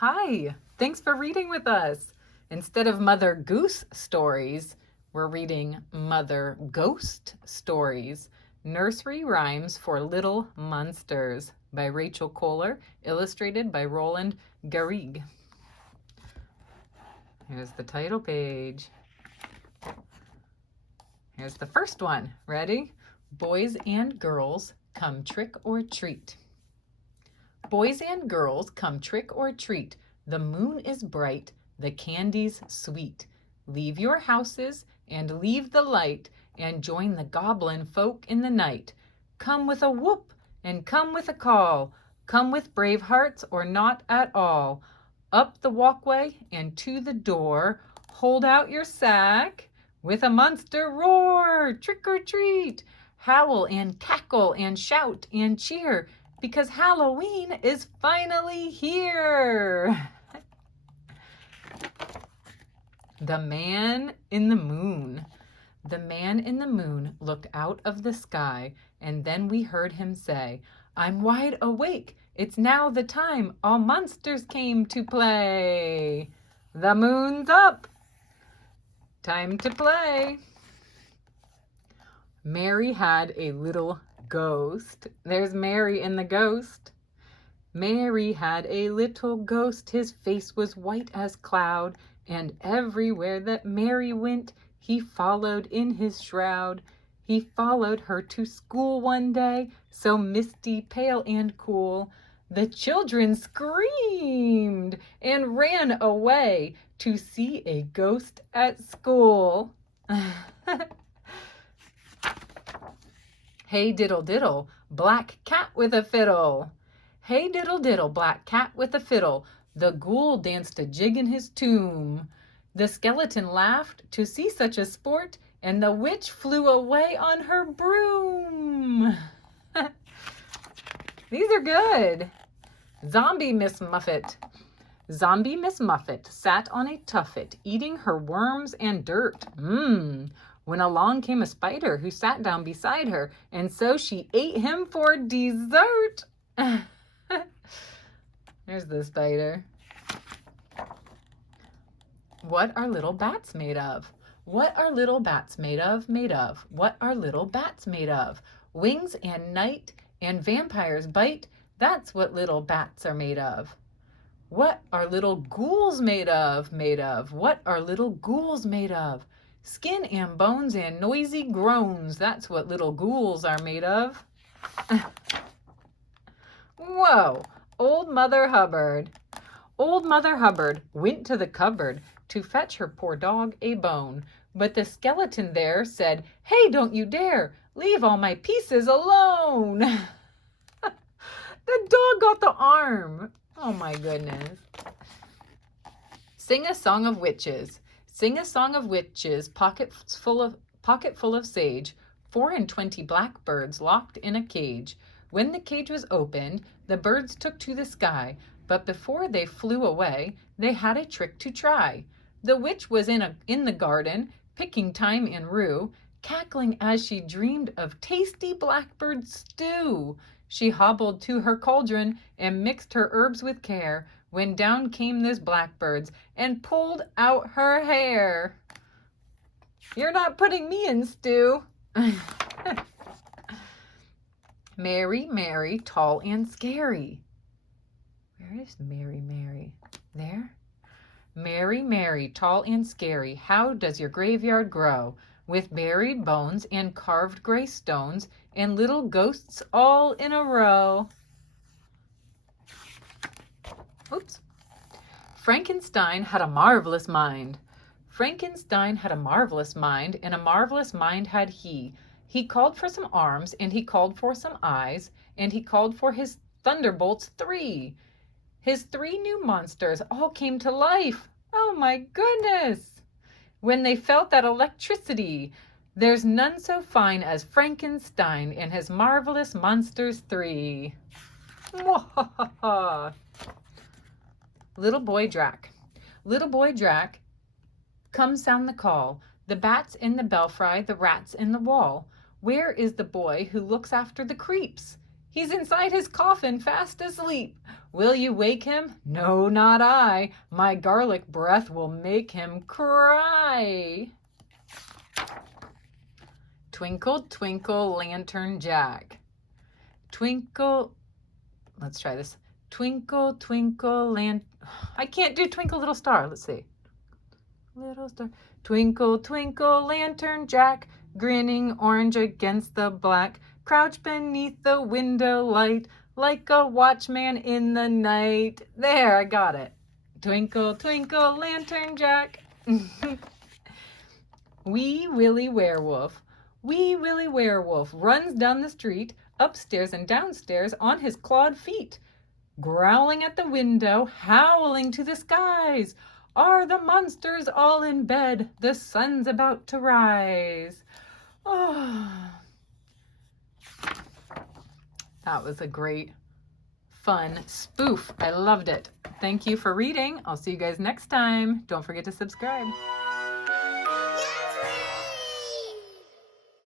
Hi, thanks for reading with us. Instead of Mother Goose stories, we're reading Mother Ghost stories, Nursery Rhymes for Little Monsters by Rachel Kohler, illustrated by Roland Garrigue. Here's the title page. Here's the first one. Ready? Boys and girls come trick or treat. Boys and girls come trick or treat. The moon is bright, the candy's sweet. Leave your houses and leave the light and join the goblin folk in the night. Come with a whoop and come with a call. Come with brave hearts or not at all. Up the walkway and to the door. Hold out your sack with a monster roar. Trick or treat. Howl and cackle and shout and cheer, because Halloween is finally here. The Man in the Moon. The man in the moon looked out of the sky, and then we heard him say, I'm wide awake. It's now the time all monsters came to play. The moon's up. Time to play. Mary had a little ghost. There's Mary in the ghost. Mary had a little ghost. His face was white as cloud, and everywhere that Mary went, he followed in his shroud. He followed her to school one day, so misty, pale, and cool. The children screamed and ran away to see a ghost at school. Hey diddle diddle, black cat with a fiddle. Hey diddle diddle, black cat with a fiddle. The ghoul danced a jig in his tomb. The skeleton laughed to see such a sport, and the witch flew away on her broom. These are good. Zombie Miss Muffet. Zombie Miss Muffet sat on a tuffet, eating her worms and dirt. When along came a spider who sat down beside her, and so she ate him for dessert. There's the spider. What are little bats made of? What are little bats made of? Made of? What are little bats made of? Wings and night and vampires bite. That's what little bats are made of. What are little ghouls made of? Made of? What are little ghouls made of? Skin and bones and noisy groans. That's what little ghouls are made of. Whoa! Old Mother Hubbard. Old Mother Hubbard went to the cupboard to fetch her poor dog a bone. But the skeleton there said, Hey, don't you dare! Leave all my pieces alone! The dog got the arm. Oh my goodness. Sing a song of witches. Sing a song of witches, pocket full of sage, 24 blackbirds locked in a cage. When the cage was opened, the birds took to the sky, but before they flew away, they had a trick to try. The witch was in the garden, picking thyme and rue, cackling as she dreamed of tasty blackbird stew. She hobbled to her cauldron and mixed her herbs with care, when down came those blackbirds and pulled out her hair. You're not putting me in stew. Mary, Mary, tall and scary. Where is Mary, Mary? There? Mary, Mary, tall and scary, how does your graveyard grow? With buried bones and carved gray stones and little ghosts all in a row. Oops. Frankenstein had a marvelous mind. Frankenstein had a marvelous mind, and a marvelous mind had he. He called for some arms, and he called for some eyes, and he called for his thunderbolts 3. His 3 new monsters all came to life. Oh my goodness! When they felt that electricity, there's none so fine as Frankenstein and his marvelous monsters 3. Mwahaha! Little boy Drac. Little boy Drac, come sound the call. The bats in the belfry, the rats in the wall. Where is the boy who looks after the creeps? He's inside his coffin fast asleep. Will you wake him? No, not I. My garlic breath will make him cry. Twinkle, twinkle, lantern Jack. Twinkle, let's try this. Twinkle, twinkle, I can't do twinkle little star. Let's see. Little star. Twinkle, twinkle, lantern Jack, grinning orange against the black, crouch beneath the window light, like a watchman in the night. There, I got it. Twinkle, twinkle, lantern Jack. Wee Willie Werewolf. Wee Willie Werewolf runs down the street, upstairs and downstairs on his clawed feet, growling at the window, howling to the skies. Are the monsters all in bed? The sun's about to rise. Oh, that was a great, fun spoof. I loved it. Thank you for reading. I'll see you guys next time. Don't forget to subscribe.